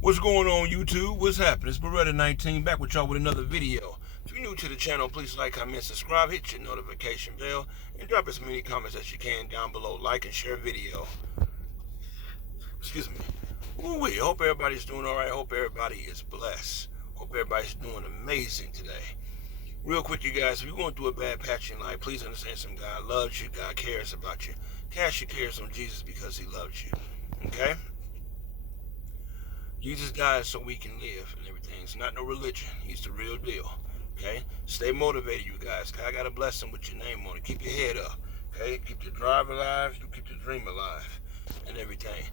What's going on, YouTube? What's happening? It's Beretta19 back with y'all with another video. If you're new to the channel, please like, comment, subscribe, hit your notification bell, and drop as many comments as you can down below. Like and share video. Excuse me. Ooh-wee. Hope everybody's doing all right. Hope everybody is blessed. Hope everybody's doing amazing today. Real quick, you guys, if you're going through a bad patch in life, please understand something. God loves you. God cares about you. Cast your cares on Jesus because he loves you. Okay? Jesus died so we can live and everything. It's not no religion. He's the real deal. Okay? Stay motivated, you guys. God got a blessing with your name on it. Keep your head up. Okay? Keep your drive alive. You keep your dream alive and everything.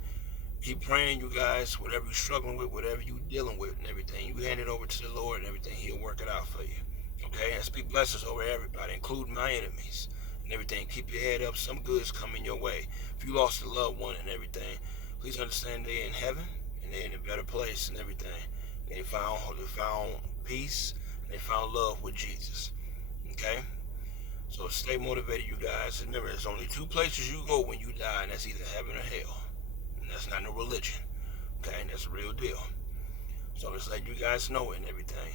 Keep praying, you guys. Whatever you're struggling with, whatever you're dealing with and everything, you hand it over to the Lord and everything. He'll work it out for you. Okay? I speak blessings over everybody, including my enemies and everything. Keep your head up. Some good is coming your way. If you lost a loved one and everything, please understand they're in heaven. And they're in a better place and everything. They found peace and they found love with Jesus. Okay? So stay motivated, you guys. Remember, there's only two places you go when you die, and that's either heaven or hell. And that's not no religion. Okay? And that's a real deal. So just let you guys know it and everything.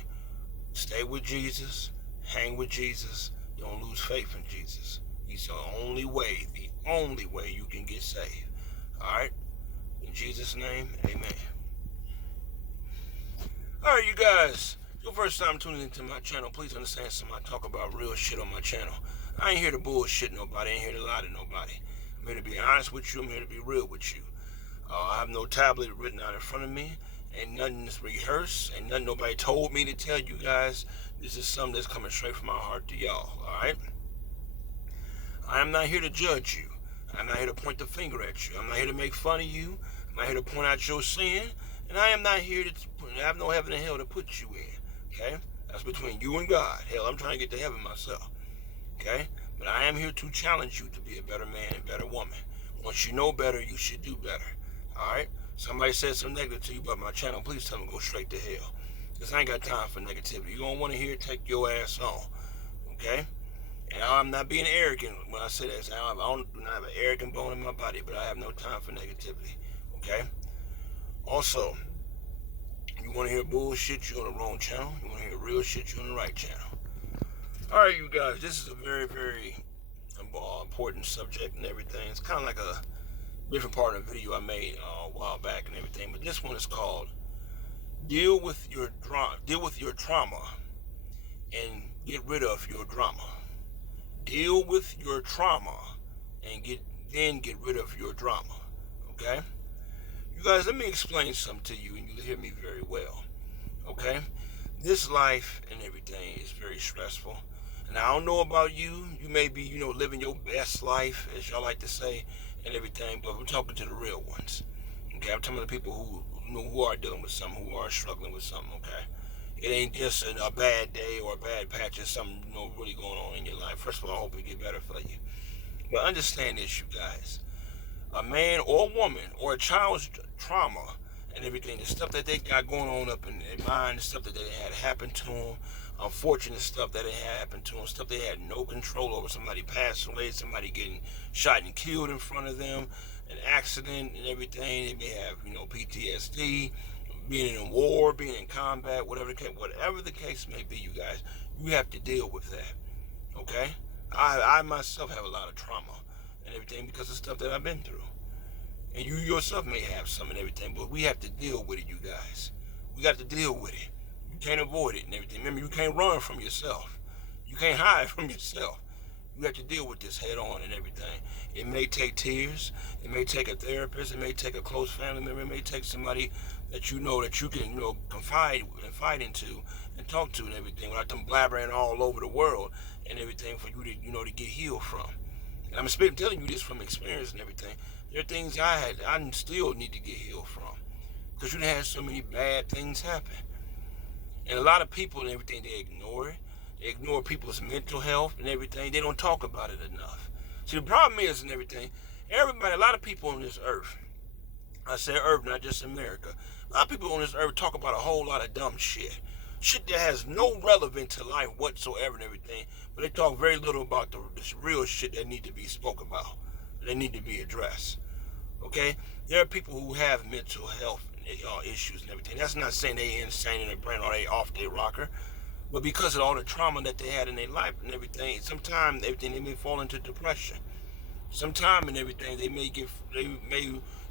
Stay with Jesus. Hang with Jesus. Don't lose faith in Jesus. He's the only way you can get saved. Alright? In Jesus' name, amen. Alright, you guys. Your first time tuning into my channel, please understand something. I talk about real shit on my channel. I ain't here to bullshit nobody. I ain't here to lie to nobody. I'm here to be honest with you. I'm here to be real with you. I have no tablet written out in front of me. Ain't nothing that's rehearsed. Ain't nothing nobody told me to tell you guys. This is something that's coming straight from my heart to y'all. Alright? I am not here to judge you. I'm not here to point the finger at you. I'm not here to make fun of you. I'm not here to point out your sin. And I am not here to have no heaven and hell to put you in. Okay? That's between you and God. Hell, I'm trying to get to heaven myself. Okay? But I am here to challenge you to be a better man and better woman. Once you know better, you should do better. Alright? Somebody said something negative to you about my channel, please tell them to go straight to hell. Because I ain't got time for negativity. You don't want to hear it, take your ass on. Okay? And I'm not being arrogant when I say that. I don't have an arrogant bone in my body, but I have no time for negativity. Okay? Also, you want to hear bullshit, you're on the wrong channel. You want to hear real shit, you're on the right channel. Alright, you guys, this is a very, very important subject and everything. It's kind of like a different part of the video I made a while back and everything. But this one is called Deal with Your Trauma and Get Rid of Your Drama. Deal with your trauma and get rid of your drama. Okay? You guys, let me explain something to you and you'll hear me very well. Okay? This life and everything is very stressful. And I don't know about you. You may be, living your best life, as y'all like to say, and everything, but I'm talking to the real ones. Okay? I'm talking to the people who are dealing with something, who are struggling with something, okay? It ain't just a bad day or a bad patch. It's something really going on in your life. First of all, I hope it get better for you. But understand this, you guys. A man or a woman or a child's trauma and everything, the stuff that they got going on up in their mind, the stuff that they had happen to them, unfortunate stuff that had happened to them, stuff they had no control over, somebody passed away, somebody getting shot and killed in front of them, an accident and everything. They may have, PTSD, being in war, being in combat, whatever the case may be, you guys, you have to deal with that. Okay? I myself have a lot of trauma and everything because of stuff that I've been through. And you yourself may have some and everything, but we have to deal with it, you guys. We got to deal with it. You can't avoid it and everything. Remember, you can't run from yourself. You can't hide from yourself. You have to deal with this head on and everything. It may take tears. It may take a therapist. It may take a close family member. It may take somebody that you can, confide into and talk to and everything without them blabbering all over the world and everything for you to, to get healed from. And I'm telling you this from experience and everything. There are things I still need to get healed from. Because you had so many bad things happen. And a lot of people and everything, they ignore it. They ignore people's mental health and everything. They don't talk about it enough. See, the problem is and everything, a lot of people on this earth, I say earth, not just America, a lot of people on this earth talk about a whole lot of dumb shit. Shit that has no relevance to life whatsoever and everything. But they talk very little about this real shit that need to be spoke about. That need to be addressed. Okay? There are people who have mental health issues and everything. That's not saying they insane in their brain or they off their rocker, but because of all the trauma that they had in their life and everything, sometimes everything they may fall into depression. Sometimes and everything they may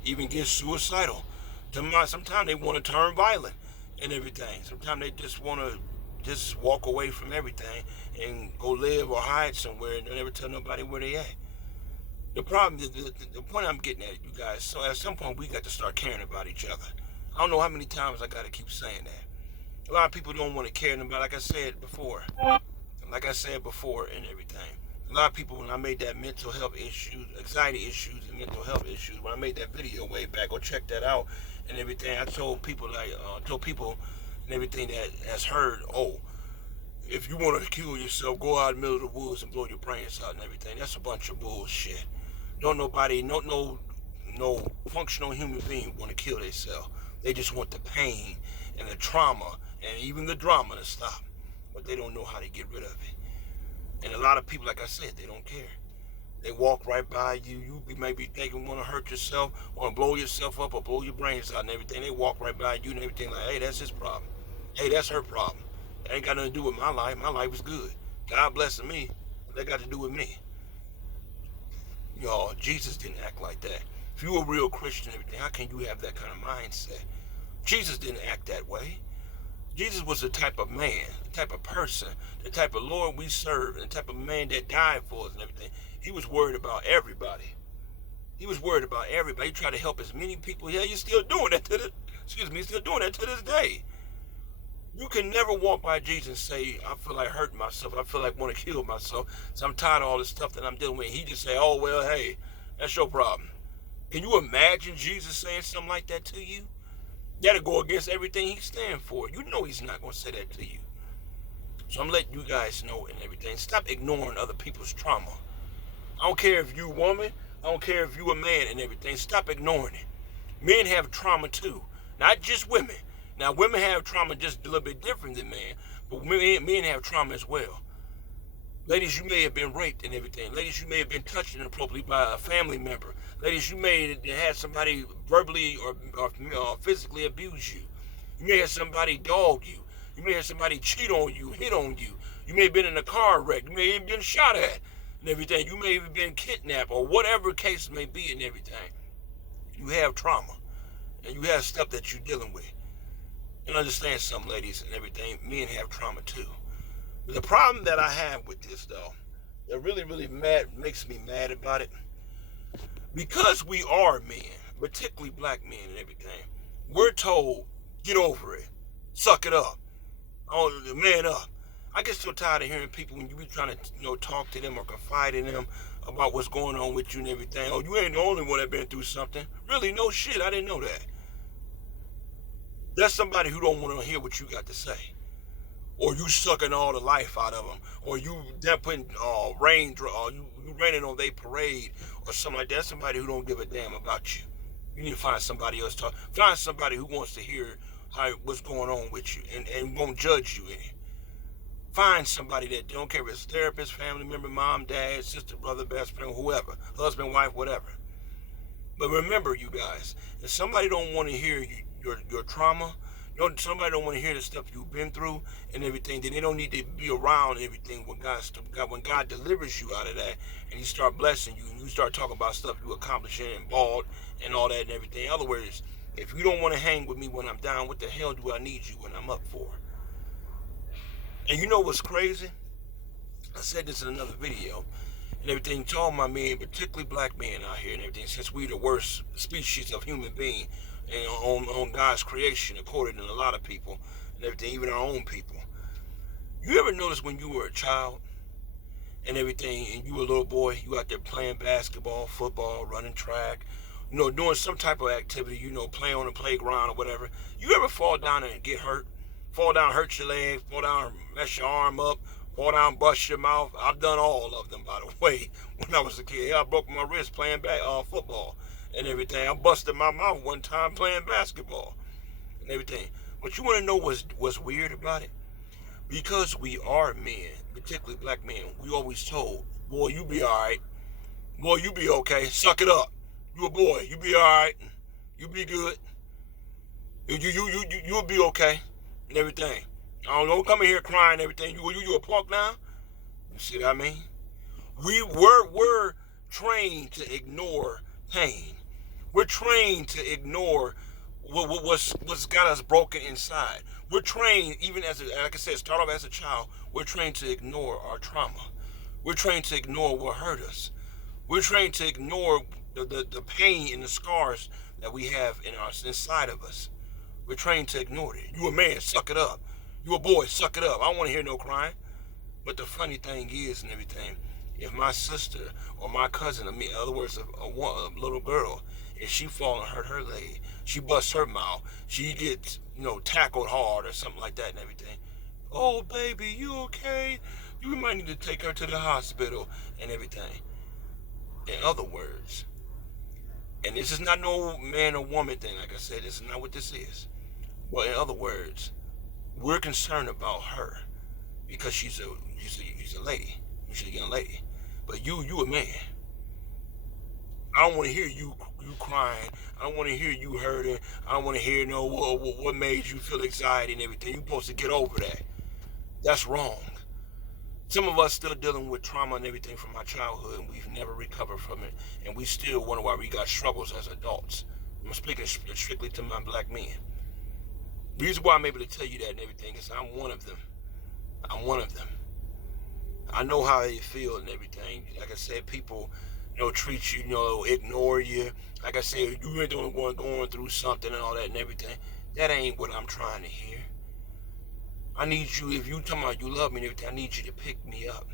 even get suicidal. Sometimes they want to turn violent and everything. Sometimes they just want to just walk away from everything and go live or hide somewhere and never tell nobody where they at. The problem, the point I'm getting at, you guys, so at some point we got to start caring about each other. I don't know how many times I got to keep saying that. A lot of people don't want to care about, like I said before and everything. A lot of people, when I made that mental health issues, anxiety issues and mental health issues, when I made that video way back, go check that out and everything, I told people and everything that has heard, oh, if you want to kill yourself, go out in the middle of the woods and blow your brains out and everything. That's a bunch of bullshit. No functional human being want to kill themselves. They just want the pain and the trauma and even the drama to stop. But they don't know how to get rid of it. And a lot of people, like I said, they don't care. They walk right by you. You may be thinking, want to hurt yourself, want to blow yourself up or blow your brains out and everything. They walk right by you and everything like, hey, that's his problem. Hey, that's her problem. That ain't got nothing to do with my life. My life is good. God blessing me. That got to do with me. Y'all, Jesus didn't act like that. If you a real Christian and everything, how can you have that kind of mindset? Jesus didn't act that way. Jesus was the type of man, the type of person, the type of Lord we serve, and the type of man that died for us and everything. He was worried about everybody. He was worried about everybody. He tried to help as many people. Yeah, he's still doing that he's still doing that to this day. You can never walk by Jesus and say, I feel like hurting myself. I feel like I want to kill myself. So I'm tired of all this stuff that I'm dealing with. He just say, oh, well, hey, that's your problem. Can you imagine Jesus saying something like that to you? That'll go against everything he stands for. You know he's not going to say that to you. So I'm letting you guys know and everything. Stop ignoring other people's trauma. I don't care if you a woman. I don't care if you a man and everything. Stop ignoring it. Men have trauma too. Not just women. Now, women have trauma just a little bit different than men, but men have trauma as well. Ladies, you may have been raped and everything. Ladies, you may have been touched inappropriately by a family member. Ladies, you may have had somebody verbally or physically abuse you. You may have somebody dog you. You may have somebody cheat on you, hit on you. You may have been in a car wreck. You may have been shot at and everything. You may have been kidnapped or whatever case may be and everything. You have trauma and you have stuff that you're dealing with. And understand some ladies and everything, men have trauma too. But the problem that I have with this though, that really, really makes me mad about it, because we are men, particularly black men and everything, we're told, get over it, suck it up, man up. I get so tired of hearing people when you be trying to talk to them or confide in them about what's going on with you and everything. Oh, you ain't the only one that been through something. Really, no shit, I didn't know that. That's somebody who don't want to hear what you got to say. Or you sucking all the life out of them. Or you putting you raining on their parade or something like that. That's somebody who don't give a damn about you. You need to find somebody else to talk. Find somebody who wants to hear what's going on with you and won't judge you in it. Find somebody that don't care if it's therapist, family member, mom, dad, sister, brother, best friend, whoever, husband, wife, whatever. But remember, you guys, if somebody don't want to hear your trauma, somebody don't want to hear the stuff you've been through and everything, then they don't need to be around everything when God delivers you out of that and he start blessing you and you start talking about stuff you accomplishing and bald and all that and everything. In other words, if you don't want to hang with me when I'm down, what the hell do I need you when I'm up for? And you know what's crazy? I said this in another video and everything, to all my men, particularly black men out here and everything, since we're the worst species of human being and on God's creation, according to a lot of people and everything, even our own people. You ever notice when you were a child and everything, and you were a little boy, you out there playing basketball, football, running track, doing some type of activity, playing on the playground or whatever. You ever fall down and get hurt? Fall down, hurt your leg, fall down, mess your arm up, fall down, bust your mouth. I've done all of them, by the way, when I was a kid. I broke my wrist playing football and everything. I busted my mouth one time playing basketball and everything. But you want to know what's weird about it? Because we are men, particularly black men, we always told, boy, you be all right. Boy, you be okay. Suck it up. You a boy. You be all right. You be good. You'll be okay and everything. Don't come in here crying and everything. You a punk now? You see what I mean? We're trained to ignore pain. We're trained to ignore what's got us broken inside. We're trained, even like I said, start off as a child, we're trained to ignore our trauma. We're trained to ignore what hurt us. We're trained to ignore the pain and the scars that we have inside of us. We're trained to ignore it. You a man, suck it up. You a boy, suck it up. I don't want to hear no crying. But the funny thing is and everything, if my sister or my cousin, in other words, a little girl, if she fall and hurt her leg, she busts her mouth, she gets, tackled hard or something like that and everything. Oh, baby, you okay? You might need to take her to the hospital and everything. In other words, and this is not no man or woman thing, like I said, this is not what this is. But in other words, we're concerned about her because she's a lady, she's a young lady. But you a man. I don't want to hear you crying. I don't want to hear you hurting. I don't want to hear what made you feel anxiety and everything. You're supposed to get over that. That's wrong. Some of us still dealing with trauma and everything from our childhood, and we've never recovered from it, and we still wonder why we got struggles as adults. I'm speaking strictly to my black men. The reason why I'm able to tell you that and everything is I'm one of them. I'm one of them. I know how they feel and everything. Like I said, people, treat you, ignore you. Like I said, you ain't the only one going through something and all that and everything. That ain't what I'm trying to hear. I need you, if you talking about you love me and everything, I need you to pick me up.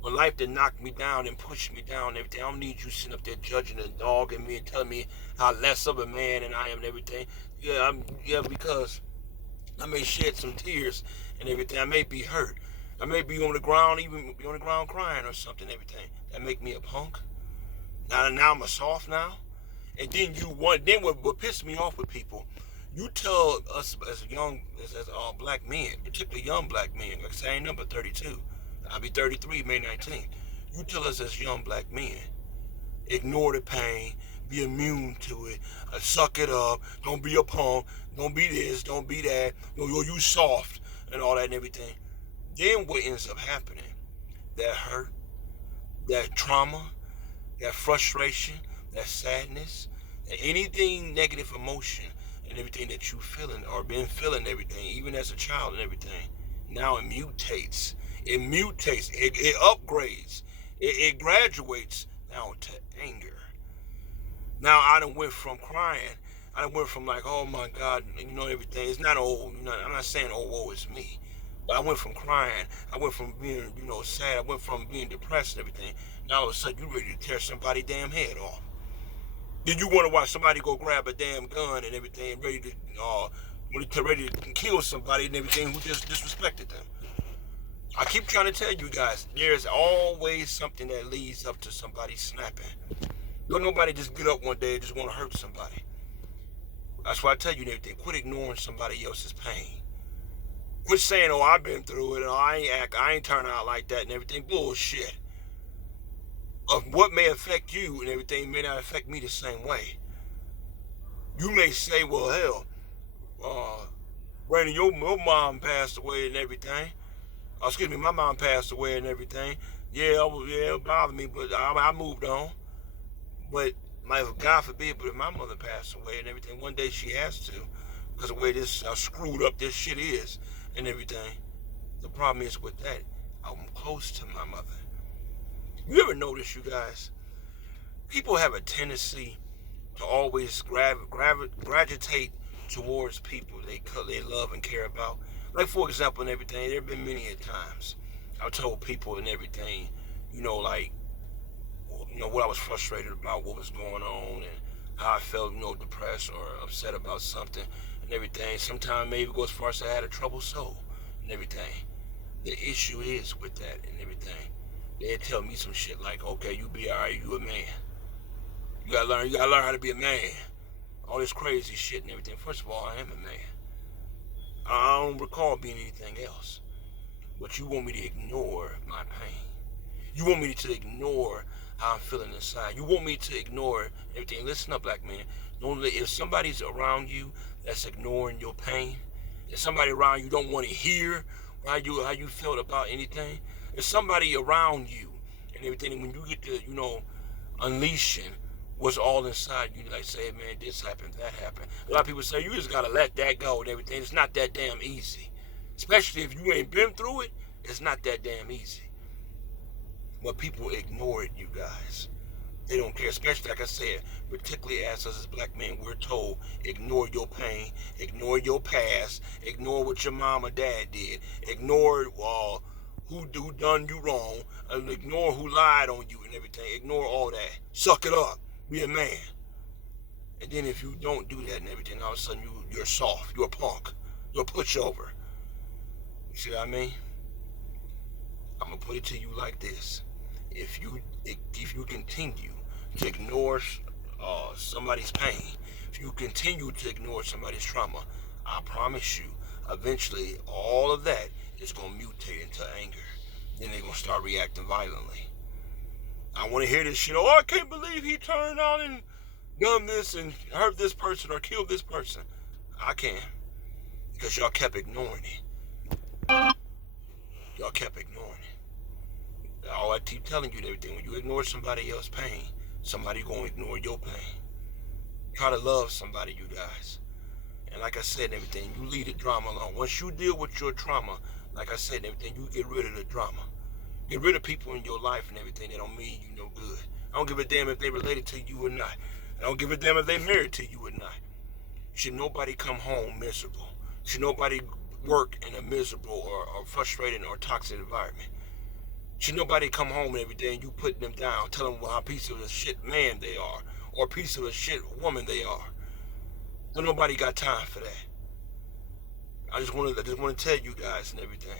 When life did knock me down and push me down and everything, I don't need you sitting up there judging and dogging me and telling me how less of a man and I am and everything. Because I may shed some tears and everything. I may be hurt. I may be on the ground, even be on the ground crying or something and everything. That make me a punk. Now I'm a soft now. And then what pisses me off with people, you tell us as black men, particularly young black men, like I say, I ain't number 32. I'll be 33 May 19th. You tell us as young black men, ignore the pain, be immune to it, suck it up, don't be a punk, don't be this, don't be that, you soft and all that and everything. Then what ends up happening? That hurt, that trauma, that frustration, that sadness, that anything negative emotion and everything that you feeling or been feeling everything, even as a child and everything, now it mutates. It upgrades. It graduates now to anger. Now I done went from crying. I done went from like, oh my God, everything. It's not I'm not saying, oh, woe is me. But I went from crying. I went from being, sad. I went from being depressed and everything. Now all of a sudden you ready to tear somebody's damn head off. Then you want to watch somebody go grab a damn gun and everything, ready to kill somebody and everything who just disrespected them. I keep trying to tell you guys, there's always something that leads up to somebody snapping. Don't nobody just get up one day and just want to hurt somebody. That's why I tell you everything. Quit ignoring somebody else's pain. Quit saying, oh, I've been through it, and I ain't turn out like that and everything. Bullshit. Of what may affect you and everything may not affect me the same way. You may say, well, hell, Brandon, your mom passed away and everything. Excuse me, my mom passed away and everything. Yeah, it bothered me, but I moved on. But God forbid, but if my mother passed away and everything, one day she has to, because of the way this screwed up this shit is and everything. The problem is with that, I'm close to my mother. You ever notice, you guys, people have a tendency to always gravitate towards people they love and care about. Like, for example, and everything, there have been many a times I've told people and everything, what I was frustrated about, what was going on, and how I felt, depressed or upset about something and everything. Sometimes maybe go as far as I had a troubled soul and everything. The issue is with that and everything. They'd tell me some shit like, okay, you be alright, you a man. You gotta learn how to be a man. All this crazy shit and everything. First of all, I am a man. I don't recall being anything else. But you want me to ignore my pain. You want me to ignore how I'm feeling inside. You want me to ignore everything. Listen up, black man. If somebody's around you that's ignoring your pain. There's somebody around you don't want to hear how you felt about anything. There's somebody around you and everything. And when you get to, unleashing what's all inside you, like say, man, this happened, that happened. A lot of people say you just gotta let that go and everything. It's not that damn easy. Especially if you ain't been through it, it's not that damn easy. But people ignore it, you guys. They don't care, especially like I said, particularly as us as black men, we're told, ignore your pain, ignore your past, ignore what your mom or dad did, ignore who done you wrong, and ignore who lied on you and everything, ignore all that. Suck it up, be a man. And then if you don't do that and everything, all of a sudden you're soft, you're a punk, you're a pushover. You see what I mean? I'm gonna put it to you like this. If you continue to ignore somebody's pain, if you continue to ignore somebody's trauma, I promise you, eventually all of that is going to mutate into anger. Then they're going to start reacting violently. I want to hear this shit. Oh, I can't believe he turned out and done this and hurt this person or killed this person. I can. Because y'all kept ignoring it. Y'all kept ignoring it. All I keep telling you and everything, when you ignore somebody else's pain, somebody gonna ignore your pain. Try to love somebody, you guys. And like I said and everything, you leave the drama alone. Once you deal with your trauma, like I said and everything, you get rid of the drama. Get rid of people in your life and everything that don't mean you no good. I don't give a damn if they related to you or not. I don't give a damn if they married to you or not. Should nobody come home miserable? Should nobody work in a miserable or frustrating or toxic environment? Should nobody come home and every day and you putting them down, telling them how piece of a shit man they are, or piece of a shit woman they are? But nobody got time for that. I just want to tell you guys and everything.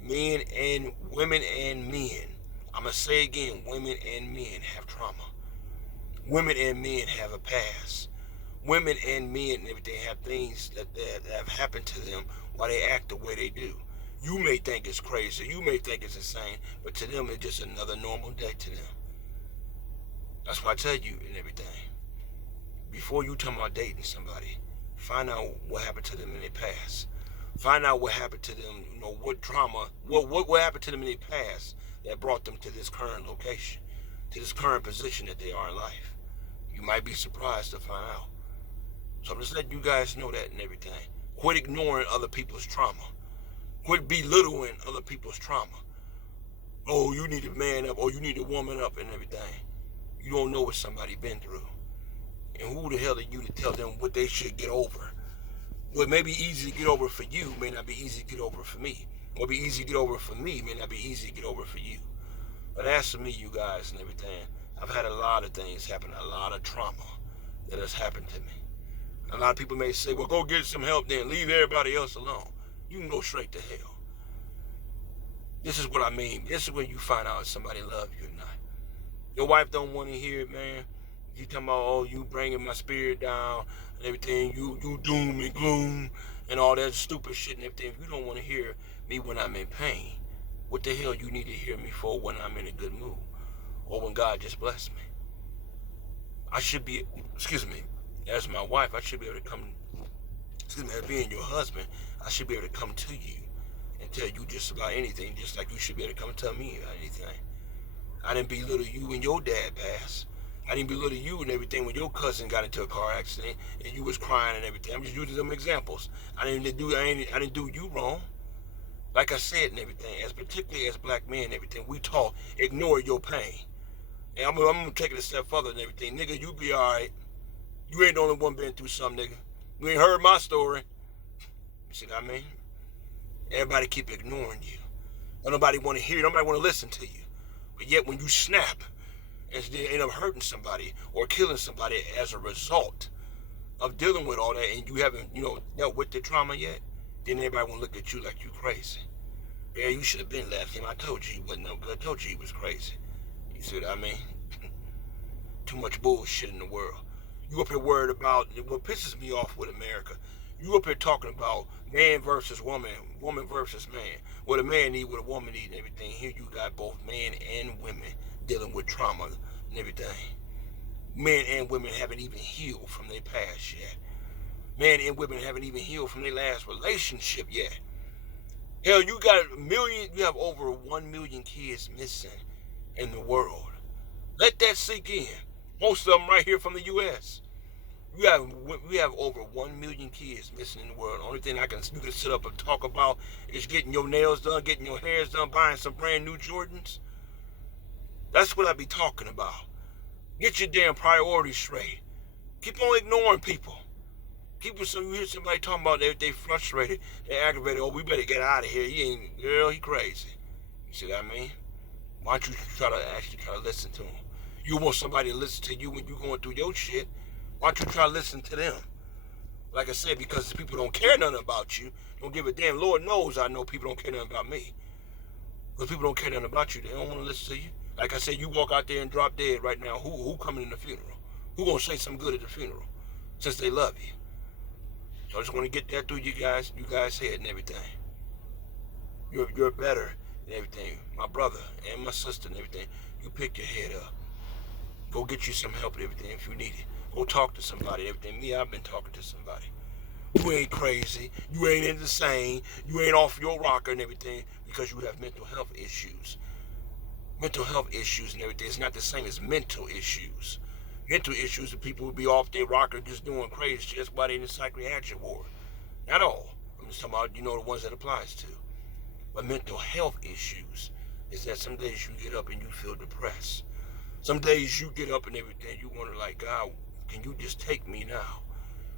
Men and women and men. I'm gonna say again, women and men have trauma. Women and men have a past. Women and men and everything have things that have happened to them why they act the way they do. You may think it's crazy, you may think it's insane, but to them it's just another normal day to them. That's why I tell you and everything. Before you talk about dating somebody, find out what happened to them in their past. Find out what happened to them, what trauma, what happened to them in their past that brought them to this current location, to this current position that they are in life. You might be surprised to find out. So I'm just letting you guys know that and everything. Quit ignoring other people's trauma. Quit belittling other people's trauma. Oh, you need to man up, or you need to woman up and everything. You don't know what somebody been through. And who the hell are you to tell them what they should get over? What may be easy to get over for you may not be easy to get over for me. What be easy to get over for me may not be easy to get over for you. But as for me, you guys and everything, I've had a lot of things happen, a lot of trauma that has happened to me. A lot of people may say, well, go get some help then, leave everybody else alone. You can go straight to hell. This is what I mean. This is when you find out if somebody loves you or not. Your wife don't want to hear it, man. You talking about, oh, you bringing my spirit down and everything. You doom and gloom and all that stupid shit and everything. If you don't want to hear me when I'm in pain, what the hell you need to hear me for when I'm in a good mood or when God just blessed me? I should be, as my wife, I should be able to come, as being your husband, I should be able to come to you and tell you just about anything, just like you should be able to come and tell me about anything. I didn't belittle you when your dad passed. I didn't belittle you and everything when your cousin got into a car accident and you was crying and everything. I'm just using them examples. I didn't do you wrong. Like I said and everything, particularly as black men and everything, we talk, ignore your pain. And I'm gonna take it a step further and everything. Nigga, you be alright. You ain't the only one been through something, nigga. You ain't heard my story. You see what I mean? Everybody keep ignoring you. Nobody want to hear you. Nobody want to listen to you. But yet when you snap and they end up hurting somebody or killing somebody as a result of dealing with all that and you haven't, dealt with the trauma yet, then everybody want to look at you like you crazy. Yeah, you should have been left him. I told you he wasn't no good. I told you he was crazy. You see what I mean? Too much bullshit in the world. You up here worried about, what pisses me off with America, you up here talking about man versus woman, woman versus man. What a man need, what a woman need and everything. Here you got both men and women dealing with trauma and everything. Men and women haven't even healed from their past yet. Men and women haven't even healed from their last relationship yet. Hell, you have over 1 million kids missing in the world. Let that sink in. Most of them right here from the U.S. We have over 1 million kids missing in the world. The only thing you can sit up and talk about is getting your nails done, getting your hairs done, buying some brand new Jordans. That's what I be talking about. Get your damn priorities straight. Keep on ignoring people. You hear somebody talking about they frustrated, they aggravated. Oh, we better get out of here. He crazy. You see what I mean? Why don't you try to listen to him? You want somebody to listen to you when you're going through your shit. Why don't you try to listen to them? Like I said, because people don't care nothing about you, don't give a damn. Lord knows I know people don't care nothing about me. Because people don't care nothing about you. They don't want to listen to you. Like I said, you walk out there and drop dead right now. Who coming in the funeral? Who gonna say something good at the funeral? Since they love you. So I just want to get that through you guys' head and everything. You're better and everything. My brother and my sister and everything. You pick your head up. Go get you some help and everything if you need it. Go talk to somebody and everything. Me, I've been talking to somebody. You ain't crazy. You ain't insane. You ain't off your rocker and everything because you have mental health issues. Mental health issues and everything is not the same as mental issues. Mental issues, the people will be off their rocker just doing crazy shit. That's why they in the psychiatric ward. Not all. I'm just talking about, the ones that applies to. But mental health issues is that some days you get up and you feel depressed. Some days you get up and everything, you wonder like, God, can you just take me now?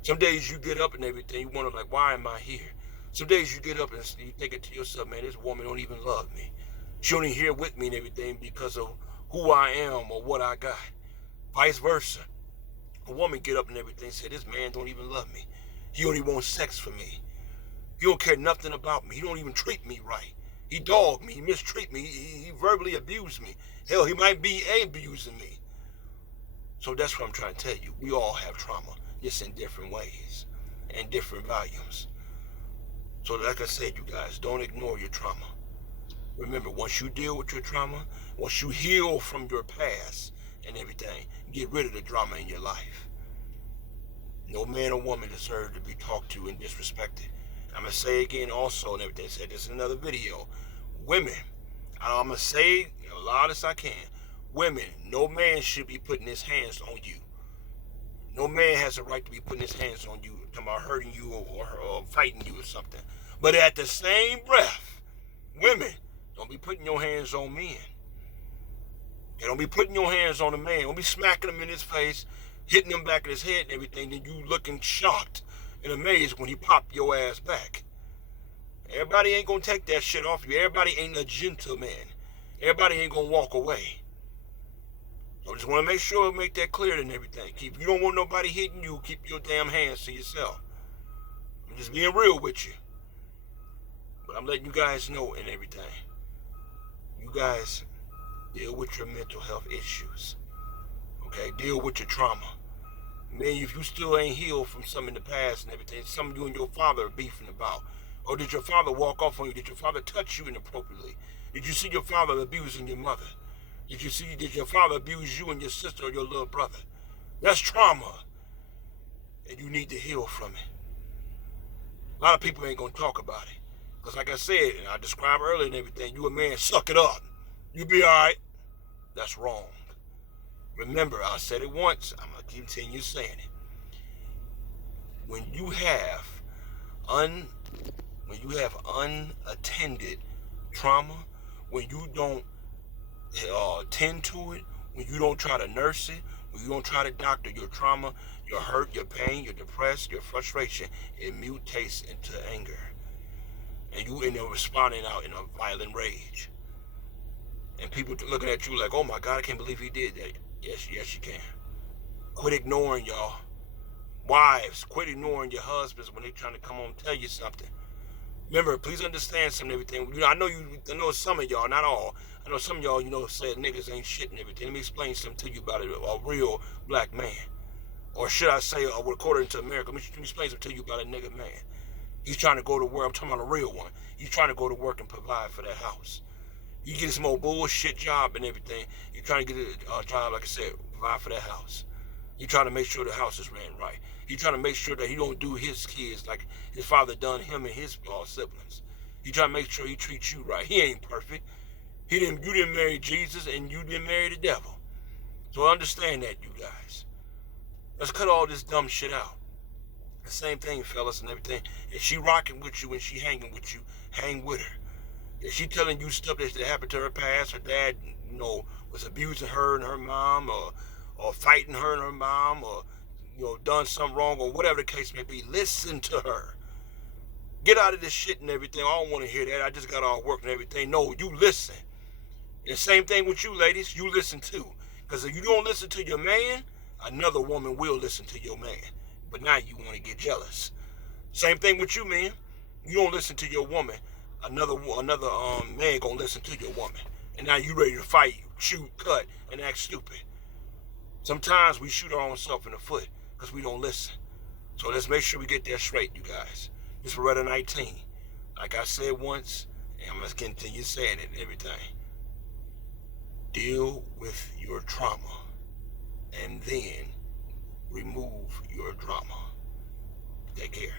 Some days you get up and everything, you wonder like, why am I here? Some days you get up and you think it to yourself, man, this woman don't even love me. She only here with me and everything because of who I am or what I got. Vice versa. A woman get up and everything and say, this man don't even love me. He only wants sex for me. He don't care nothing about me. He don't even treat me right. He dogged me. He mistreat me. He verbally abused me. Hell, he might be abusing me. So that's what I'm trying to tell you. We all have trauma, just in different ways and different volumes. So like I said, you guys, don't ignore your trauma. Remember, once you deal with your trauma, once you heal from your past and everything, get rid of the drama in your life. No man or woman deserves to be talked to and disrespected. I'm going to say again also and everything. I said this in another video. Women, I'm going to say as loud as I can. Women, no man should be putting his hands on you. No man has a right to be putting his hands on you, talking about hurting you or fighting you or something. But at the same breath, women, don't be putting your hands on men. You don't be putting your hands on a man. Don't be smacking him in his face, hitting him back in his head and everything, then you looking shocked and amazed when he pop your ass back. Everybody ain't gonna take that shit off you. Everybody ain't a gentleman. Everybody ain't gonna walk away. So I just want to make that clear and everything. If you don't want nobody hitting you, keep your damn hands to yourself. I'm just being real with you. But I'm letting you guys know and everything. You guys deal with your mental health issues. Okay? Deal with your trauma. Man, if you still ain't healed from some in the past and everything, something you and your father are beefing about. Or did your father walk off on you? Did your father touch you inappropriately? Did you see your father abusing your mother? Did your father abuse you and your sister or your little brother? That's trauma. And you need to heal from it. A lot of people ain't gonna talk about it. Because like I said, and I described earlier and everything, you a man, suck it up. You be alright. That's wrong. Remember, I said it once, I'm gonna continue saying it. When you have unattended trauma, when you don't tend to it, when you don't try to nurse it, when you don't try to doctor your trauma, your hurt, your pain, your depression, your frustration, it mutates into anger. And you end up responding out in a violent rage. And people looking at you like, oh my God, I can't believe he did that. Yes, you can. Quit ignoring y'all. Wives, quit ignoring your husbands when they trying to come home and tell you something. Remember, please understand something and everything. I know some of y'all, not all. I know some of y'all, said niggas ain't shit and everything. Let me explain something to you about it, a real black man. Or should I say, according to America, let me explain something to you about a nigga man. He's trying to go to work. I'm talking about a real one. He's trying to go to work and provide for that house. You get some old bullshit job and everything. You're trying to get a job, like I said, provide for that house. You're trying to make sure the house is ran right. He trying to make sure that he don't do his kids like his father done him and his siblings. He trying to make sure he treats you right. He ain't perfect. You didn't marry Jesus and you didn't marry the devil. So understand that, you guys. Let's cut all this dumb shit out. The same thing, fellas, and everything. If she rocking with you and she hanging with you, hang with her. If she telling you stuff that happened to her past, her dad, was abusing her and her mom, or fighting her and her mom, or done something wrong, or whatever the case may be, listen to her. Get out of this shit and everything. I don't want to hear that. I just got all work and everything. No, you listen. And same thing with you, ladies. You listen too. Because if you don't listen to your man, another woman will listen to your man. But now you want to get jealous. Same thing with you, man. You don't listen to your woman, another man gonna listen to your woman. And now you ready to fight, shoot, cut, and act stupid. Sometimes we shoot our own self in the foot because we don't listen. So let's make sure we get that straight, you guys. This is Beretta 19. Like I said once, and I'm going to continue saying it and everything. Deal with your trauma and then remove your drama. Take care.